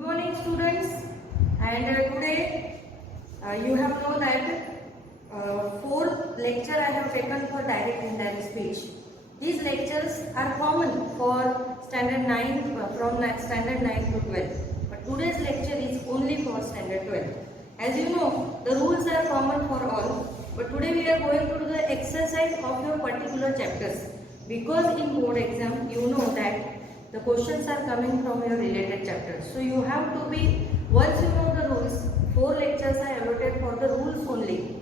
morning students, and today you have known that fourth lecture I have taken for direct indirect speech. These lectures are common for standard 9 from standard 9 to 12, but today's lecture is only for standard 12. As you know, the rules are common for all, but today we are going to do the exercise of your particular chapters, because in board exam you know that the questions are coming from your related chapters. So you have to be, once you know the rules, 4 lectures are allotted for the rules only.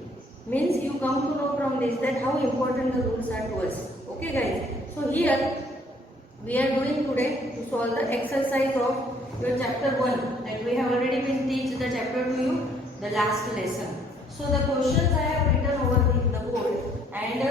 Means you come to know from this that how important the rules are to us. Okay guys. So here we are doing today to solve the exercise of your chapter 1 that we have already been teach the chapter to you the last lesson. So the questions I have written over the board, and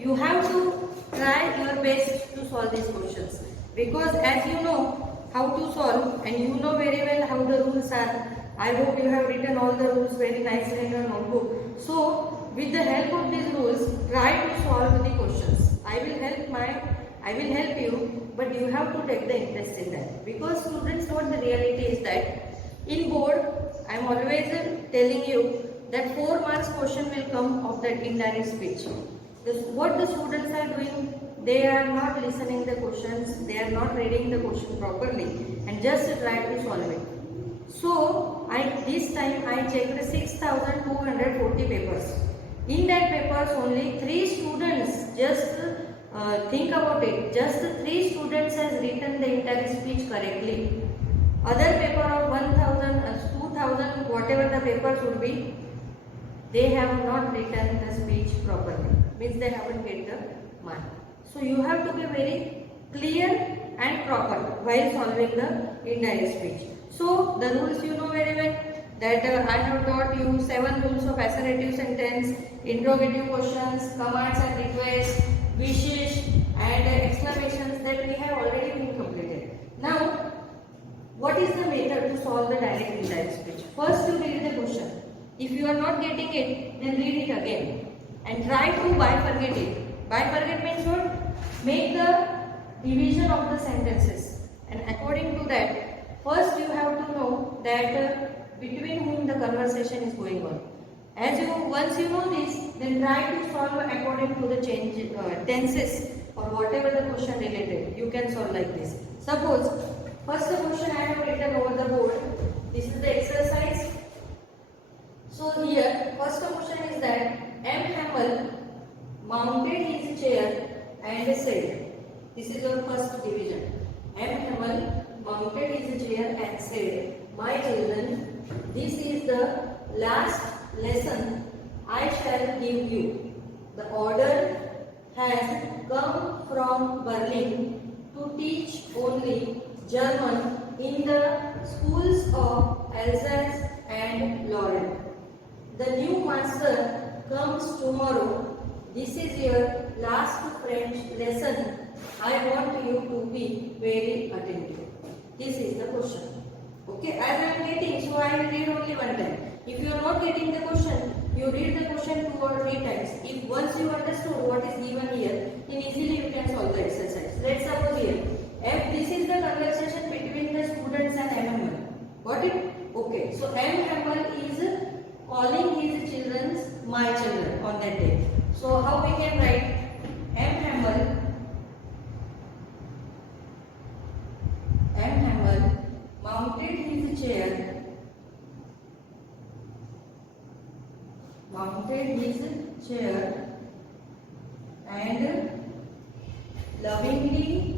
you have to try your best to solve these questions. Because as you know how to solve and you know very well how the rules are, I hope you have written all the rules very nicely in your notebook. So with the help of these rules, try to solve the questions. I will help you, but you have to take the interest in that. Because students, what the reality is that in board, I am always telling you that 4 marks question will come of that indirect speech. What the students are doing, they are not listening the questions, they are not reading the question properly and just try to solve it. So this time I checked 6,240 papers. In that papers only 3 students, just think about it, just 3 students has written the indirect speech correctly. Other paper of 1,000, 2,000, whatever the papers would be, they have not written the speech properly. Means they haven't get the mark. So you have to be very clear and proper while solving the indirect speech. So the rules you know very well, that I have taught you 7 rules of assertive sentence, interrogative questions, commands and requests, wishes and exclamations that we have already been completed. Now, what is the method to solve the direct indirect speech? First you read the question. If you are not getting it, then read it again and try to bifurcate it. Bifurcate means what? Make the division of the sentences, and according to that, first you have to know that between whom the conversation is going on. Once you know this, then try to solve according to the tenses or whatever the question related. You can solve like this. Suppose first the question I have written over the board. This is the exercise. So here first question is that M. Hamel mounted his chair and said, this is your first division. M. Hamel mounted his chair and said, my children, this is the last lesson I shall give you. The order has come from Berlin to teach only German in the schools of Alsace and Lorraine. The new master comes tomorrow. This is your last French lesson. I want you to be very attentive. This is the question. Okay, as I am getting, so I will read only one time. If you are not getting the question, you read the question 2 or 3 times. If once you understood what is given here, then easily you can solve the exercise. Let's suppose here, this is the conversation between the students and M. Hamel. Got it? Okay, so M. Hamel is calling his children my children on that day. So how we can write? M. Hamel mounted his chair and lovingly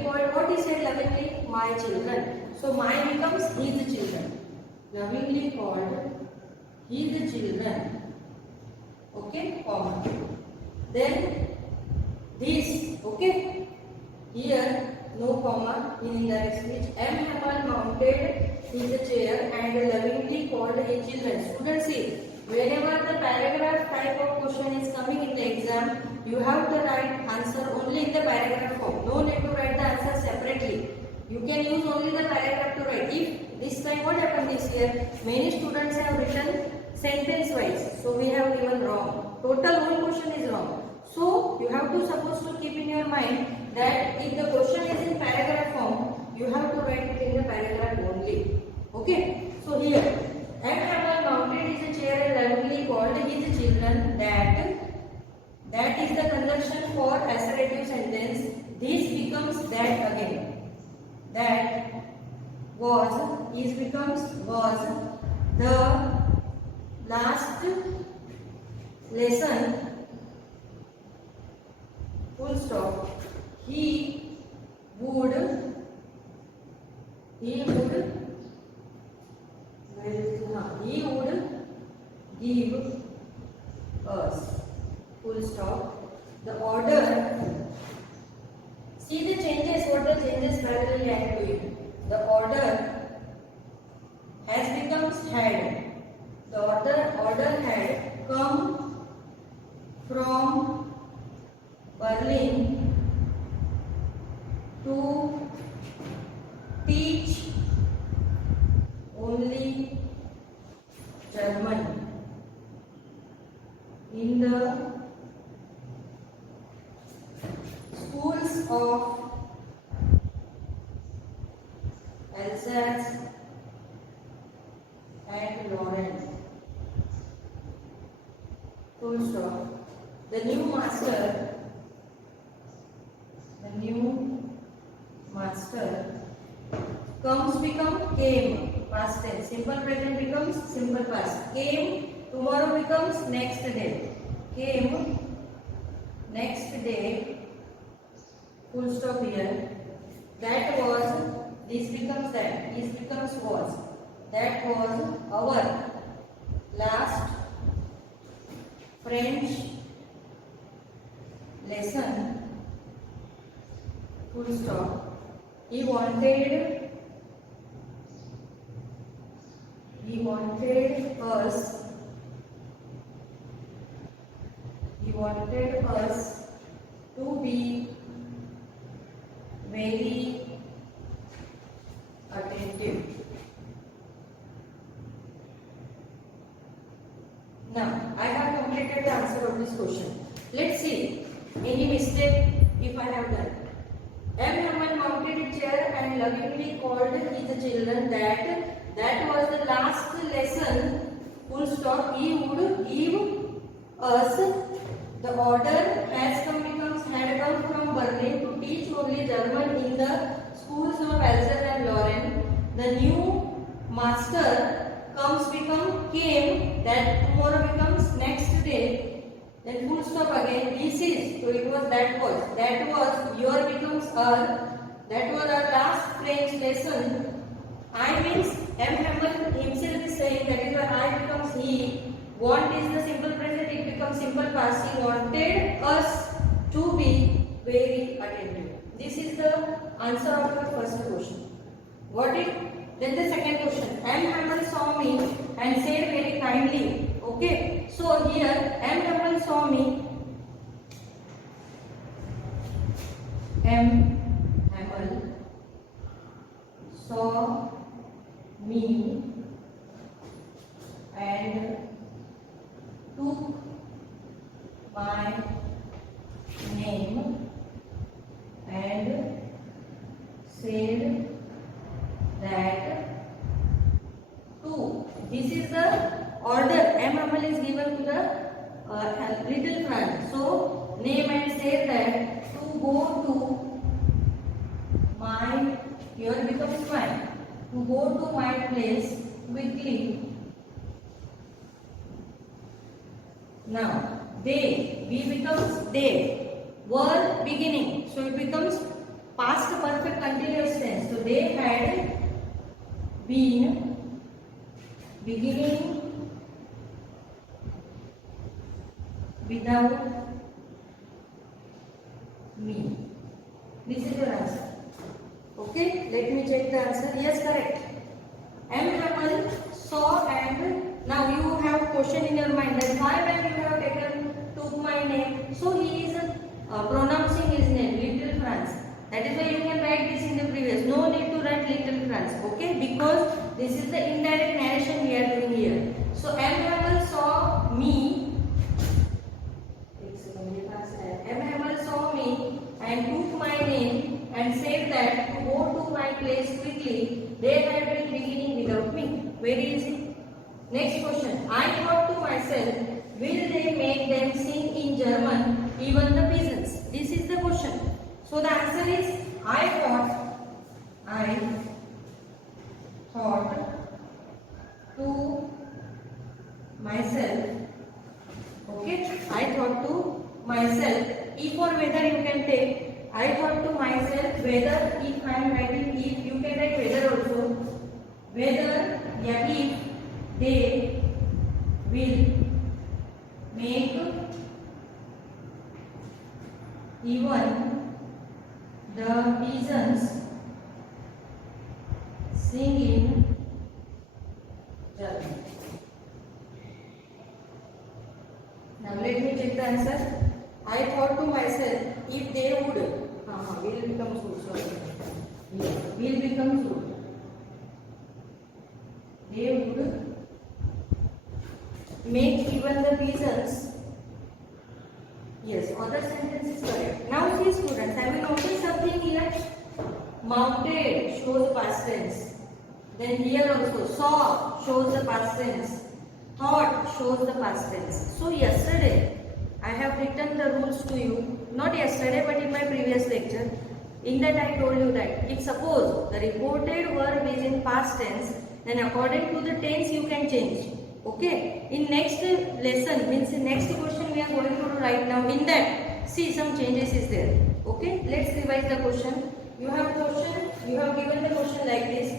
called, what he said lovingly? My children. So my becomes his children. Lovingly called his children. Okay, comma. Then this, okay. Here no comma in indirect speech. M. Hamel mounted his chair and lovingly called his children. Students, see, whenever the paragraph type of question is coming in the exam, you have to write answer only in the paragraph form. No need to write the answer separately. You can use only the paragraph to write. If this time what happened this year, many students have written sentence wise. So we have given wrong. Total whole question is wrong. So you have to supposed to keep in your mind that if the question is in paragraph form, you have to write it in the paragraph only. Okay. So here, M. Hamel mounted his chair and lovingly called his children that is the conjunction for assertive sentence. This becomes that again. That was is becomes was the last lesson. Full stop. He would give us. Full stop. The order. See the changes. What the changes parallelly I am doing. The order has becomes had. The order had come from Berlin to teach only German in the schools of Alsace and Lorraine. Full stop. The new master comes become came, past tense. Simple present becomes simple past. Came, tomorrow becomes next day. Came, next day. Full stop here. That was, this becomes that. This becomes was. That was our last French lesson. Full stop. He wanted us to be very attentive. Now, I have completed the answer of this question. Let's see any mistake if I have done. M. Herman mounted a chair and lovingly called his children that was the last lesson. Full stop. He would give us. The order has come becomes had come from Berlin to teach only German in the schools of Alsace and Lorraine. The new master comes become came. That tomorrow becomes next day. Then full stop again. This is, so it was that was your becomes our. That was our last French lesson. I means M. Hamel himself is saying, that is why I becomes he. Want is the simple present, it becomes simple past. He wanted us to be very attentive. This is the answer of your first question. What if? Then the second question. M. Hamel saw me and said very kindly. Okay. So here M. Hamel saw me. M. Hamel saw me and took my name and said that to. This is the order. M. Hamel is given to the little Franz. So name and say that to go to my, here becomes my, to go to my place quickly. Now they, we becomes they, were beginning, so it becomes past perfect continuous tense. So they had been beginning without me. This is your answer. Okay, let me check the answer. Yes, correct. M. Hamel saw and now you have question in your mind that why when you have taken took my name. So he is pronouncing his name, Little Franz. That is why you can write this in the previous. No need to write Little Franz. Okay, because this is the indirect narration we are doing here. So M. Hamel saw me. एक second ये पास है and took my name and said that to go to my place quickly. They had been beginning without me. Very easy. Next question. I thought to myself, will they make them sing in German, even the peasants? This is the question. So the answer is I thought to myself. Okay, I thought to myself. If or whether you can take. I thought to myself whether, if I am writing if, you can write whether also. Whether, yeah, if they will make even the peasants sing in German. Now let me check the answer. I thought to myself, if they would, will become so, sorry. Will become so. They would make even the peasants. Yes, other sentence is correct. Now see students, have you noticed something here? Mounted shows past tense. Then here also, saw shows the past tense. Thought shows the past tense. So yesterday, I have written the rules to you, not yesterday but in my previous lecture. In that I told you that if suppose the reported verb is in past tense, then according to the tense you can change. Okay. In next lesson, means in next question we are going to do right now. In that, see some changes is there. Okay. Let's revise the question. You have given the question like this.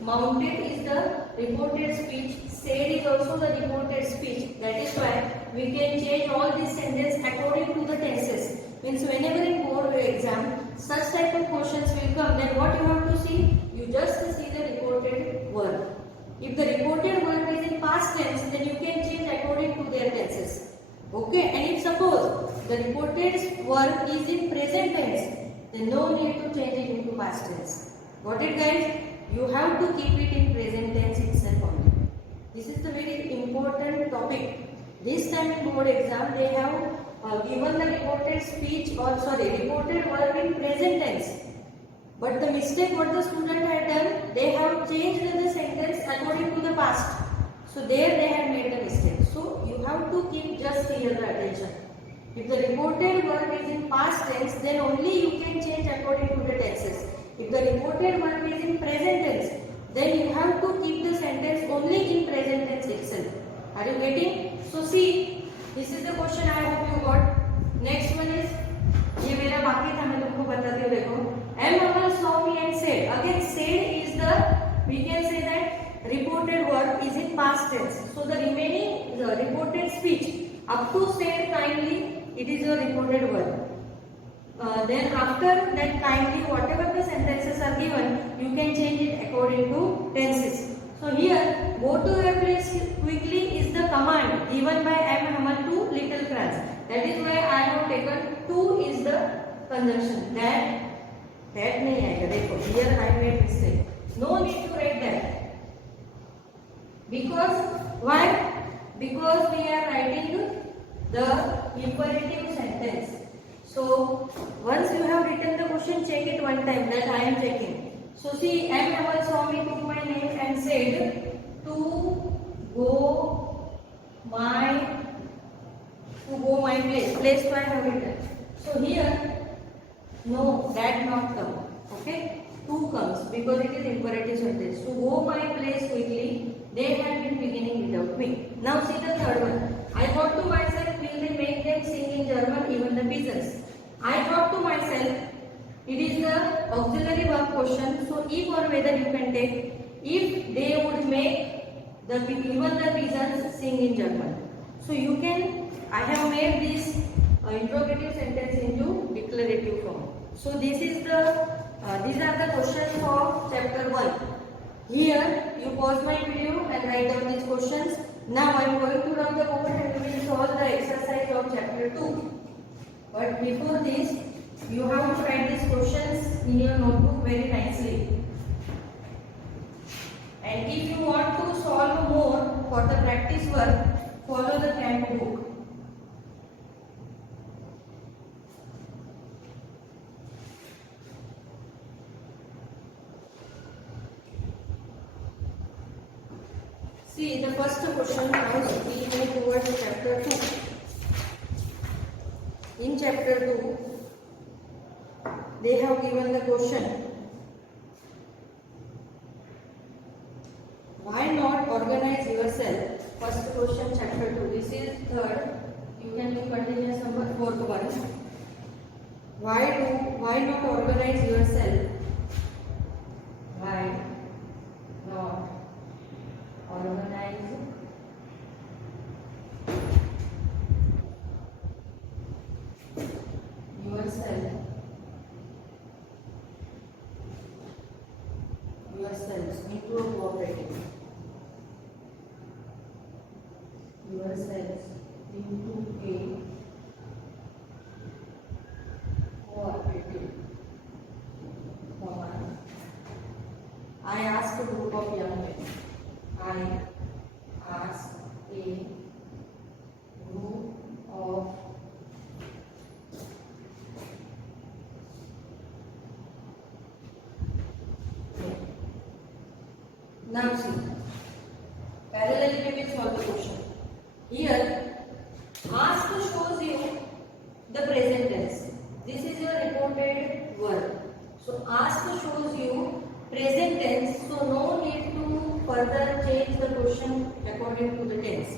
Mounted is the reported speech. Said is also the reported speech. That is why we can change all these sentences according to the tenses. Means whenever in board exam, such type of questions will come. Then what you have to see? You just see the reported verb. If the reported verb is in past tense, then you can change according to their tenses. Okay. And if suppose the reported verb is in present tense, then no need to change it into past tense. Got it, guys? You have to keep it in present tense itself only. This is the very important topic. This time in board exam, they have given the reported speech reported verb in present tense. But the mistake what the student had done, they have changed the sentence according to the past. So there they had made the mistake. So you have to keep just here the attention. If the reported verb is in past tense, then only you can change according to the tenses. If the reported verb is in present tense, then you have to keep the sentence only in present tense itself. Are you getting? So see, this is the question I hope you got. Next one is, ये मेरा बाकी था मैं तुमको बताती हूँ देखो. Amal saw me and said. Again, said is the, we can say that reported verb is in past tense. So the remaining reported speech up to said kindly, it is your reported verb. Then after that kindly, whatever the sentences are given, you can change it according to tenses. So here, go to your place quickly is the command given by Amal to little Franz. That is why I have taken to is the conjunction. That नहीं आएगा देखो. Here I made mistake. No need to write that. Because why? Because we are writing the imperative sentence. So once you have written the question, check it one time. That I am checking. So see, Amal saw me, took my name and said to go my place. Place to I have written. So here, no, that not come. Okay, to comes because it is imperative sentence. To go my place quickly, they had been beginning without me. Now see the third one. I thought to myself, will they make them sing in German, even the peasants? I thought to myself, it is the auxiliary verb question. So if or whether you can take, if they would make even the peasants sing in German. So you can, I have made this interrogative sentence into declarative form. So this is the these are the questions of chapter 1. Here you pause my video and write down these questions. Now I am going to run the board and we will solve the exercise of chapter 2. But before this, you have to write these questions in your notebook very nicely. And if you want to solve more for the practice work, follow the camp book. See the first question. Now we move towards chapter 2. In chapter 2, they have given the question. Why not organize yourself? First question, chapter 2. This is third. You can do continuous number fourth one. Why not organize yourself? Why not organize yourselves into a cooperative. Yourselves into a cooperative. I ask a group of young men. I ask a group of now see, parallelly we will solve the question. Here, ask shows you the present tense. This is your reported verb. So ask shows you present tense. So no need to further change the question according to the tense.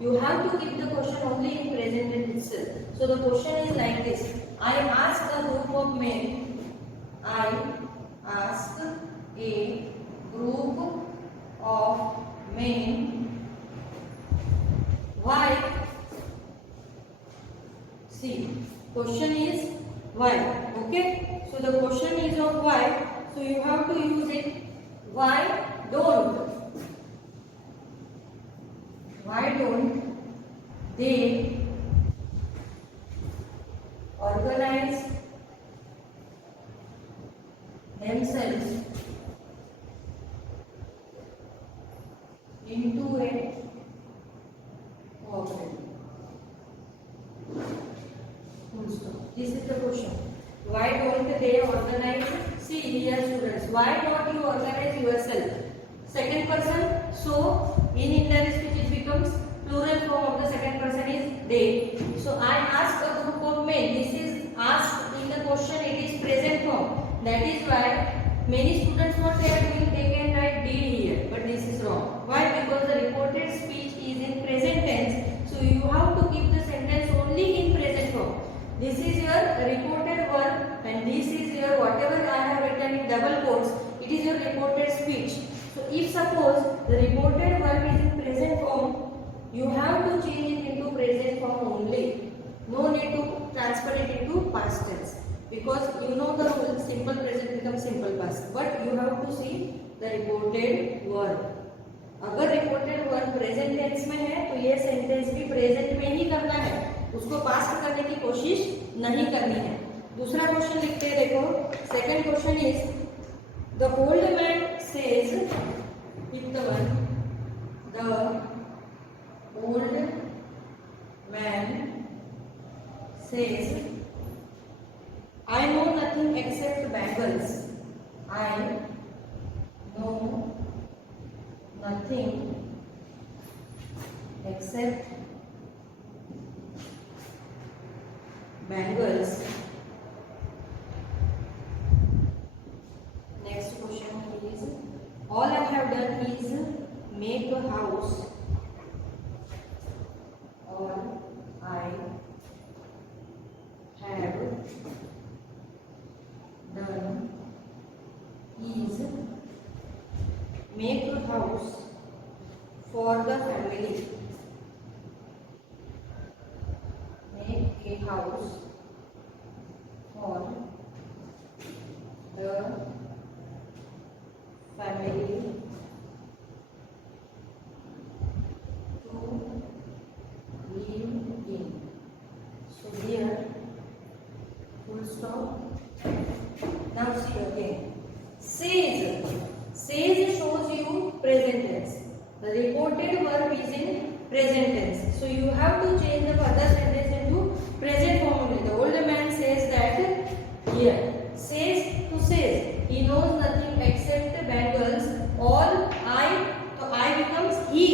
You have to keep the question only in present tense itself. So the question is like this: I ask a group of men. I ask a group of men why. See, question is why. Okay, so the question is of why, so you have to use it. Why don't they organize themselves into a cooperative? This is the question. Why don't they organize? See here, students. Why not you organize yourself? Second person. So in indirect speech it becomes plural form of the second person is they. So I ask a group of men. This is asked in the question. It is present form. That is why many students what they are doing, they can write did here, but this is wrong. Why? Because the reported speech is in present tense. So you have to keep the sentence only in present form. This is your reported verb and this is your whatever I have written in double quotes. It is your reported speech. So if suppose the reported verb is in present form, you have to change it into present form only. No need to transfer it into past tense. Because you know the rule, simple present becomes simple past. But you have to see the reported verb. अगर reported verb present tense में है तो ये sentence भी present में ही करना है, उसको पास्ट करने की कोशिश नहीं करनी है. दूसरा क्वेश्चन लिखते हैं, देखो. Second question is the old man says, pick the one. The old man says I know nothing except bangles. I know nothing except bangles. Next question is, all I have done is make a house. All I have done is make a house for the family. Make a house for the family to live in. So here, full stop. Now see again. Says shows you present tense. The reported verb is in present tense. So you have to change the further sentence into present form only. The older man says that here. Says to says. He knows nothing except bangles. All I, so I becomes he.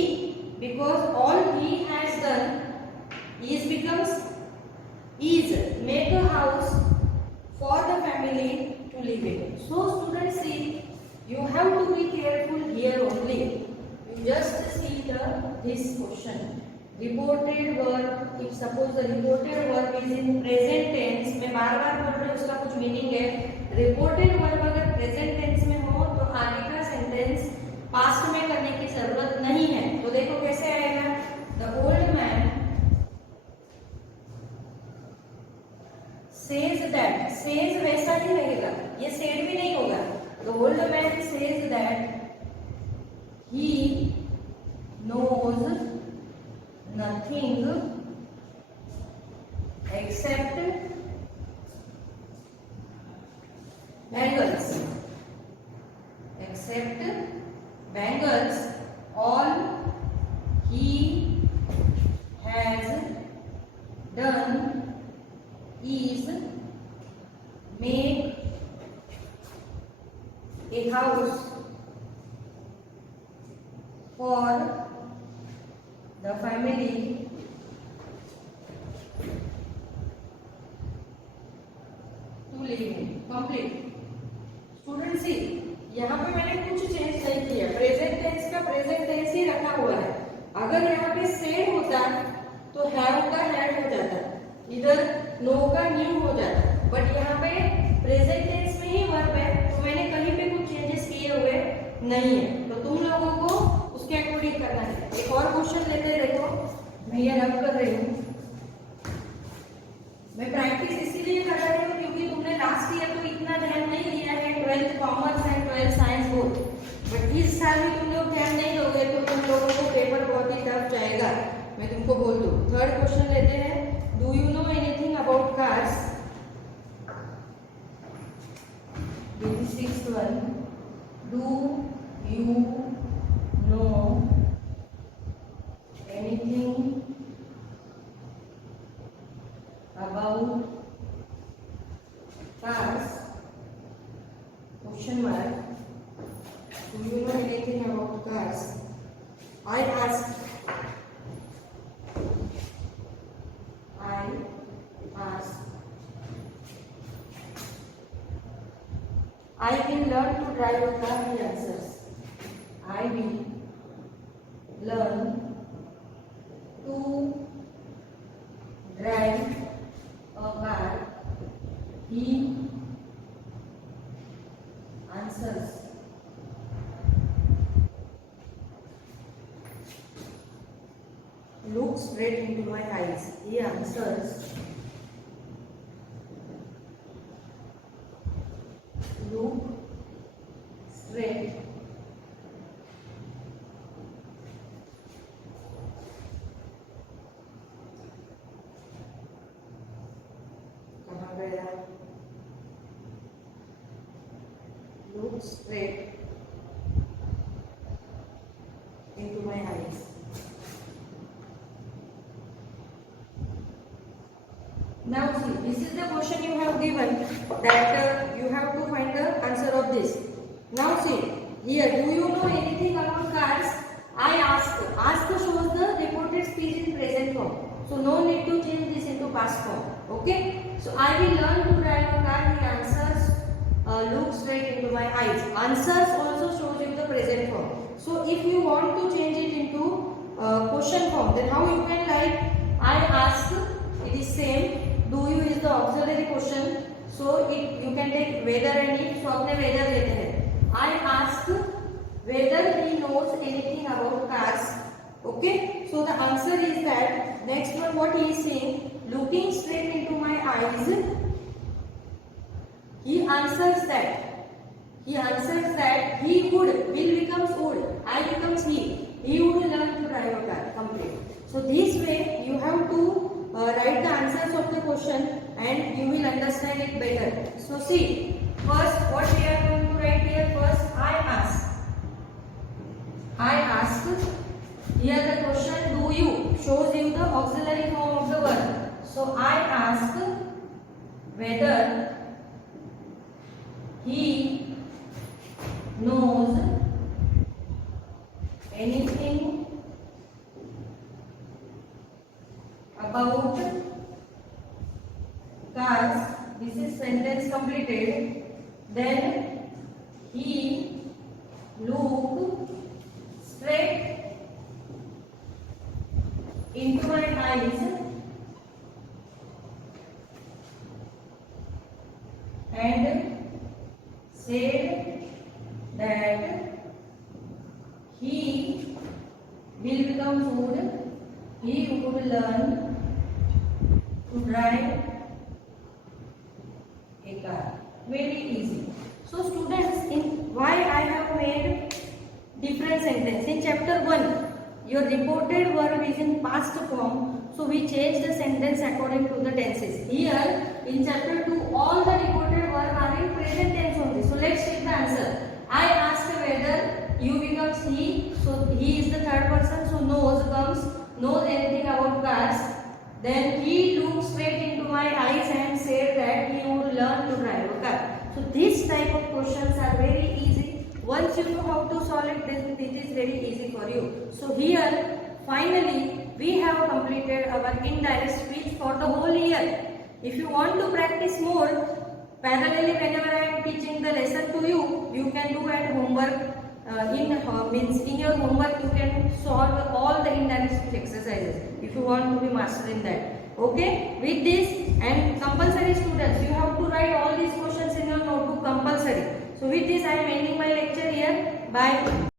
You have to be careful here only. You just see this question. Reported verb, if suppose the reported verb is in present tense, मैं बार बार बोल रही हूँ उसका कुछ meaning है. Reported verb अगर present tense में हो तो आगे का सेंटेंस पास्ट में करने की जरूरत नहीं है. तो देखो कैसे आएगा. The old man says that. says वैसा ही रहेगा, ये said भी नहीं होगा. The old man says that he knows nothing except bangles. Except bangles, all he has done is make a house for the family to live in. Complete. Students see, यहाँ पे मैंने कुछ चेंज नहीं किया. Present tense का present tense ही रखा हुआ है. अगर यहाँ पे सेड होता तो हैव का हैड हो जाता, इधर नो का न्यू हो जाता. बट यहाँ पे प्रेजेंट टेंस में ही वर्ब है, तो मैंने कहीं पे कुछ चेंजेस किए हुए नहीं है. तो तुम लोगों को उसके अकॉर्डिंग करना है. एक और क्वेश्चन लेते हैं. देखो मैं ये रब कर रही हूँ. मैं प्रैक्टिस इसीलिए कर रही हूँ क्योंकि तुमने लास्ट ईयर तो इतना ध्यान नहीं दिया है 12th commerce and 12th science both. But इस साल भी तुम लोग ध्यान नहीं दोगे तो तुम लोगों को पेपर बहुत ही टफ जाएगा, मैं तुमको बोल दूँ. थर्ड क्वेश्चन लेते हैं. Do you know anything about cars? This is sixth one. Do you know anything about cars? Question mark. Do you know anything about cars? I ask. I will learn to drive a car, he answers. I will learn to drive a car, he answers. Look straight into my eyes, he answers. Look straight कहाँ गया? Look straight into my eyes. Now see, this is the question you have given that you have to find the answer of this. Now see, here, do you know anything about cars? I asked. Asked shows the reported speech in present form. So no need to change this into past form. Okay? So I will learn to drive a car. He answers. Look straight into my eyes. Answers also shows in the present form. So if you want to change it into question form, then how you can write? I asked. It is same. Do you is the auxiliary question, so it you can take whether and if. So अपने whether लेते हैं. I asked whether he knows anything about cars. Okay, so the answer is that next one what he is saying, looking straight into my eyes, he answers that he would, will becomes would, I becomes he would learn to drive a car. Complete. So this way you have to write the answers of the question and you will understand it better. So see, first what we are going to write here. First I ask. Here the question do you shows you the auxiliary form of the verb. So I ask whether he knows anything about cars. This is sentence completed. Then he look straight into my eyes and said that he will become food, he would learn to drive a car. Very easy. So students, in why I have made different sentence. In chapter 1, your reported verb is in past form. So we change the sentence according to the tenses. Here in chapter 2, all the reported verb are in present tense only. So let's take the answer. I asked whether you becomes he. So he is the third person. So knows anything about cars. Then he looked straight into my eyes and said that he would learn to drive a car. So this type of questions are very easy. Once you know how to solve it, then it is very easy for you. So here, finally, we have completed our indirect speech for the whole year. If you want to practice more, parallelly whenever I am teaching the lesson to you, you can do at homework. In your homework, you can solve all the indirect speech exercises if you want to be master in that. Okay, with this and compulsory students, you have to write all these questions in your notebook compulsory. So with this I am ending my lecture here. Bye.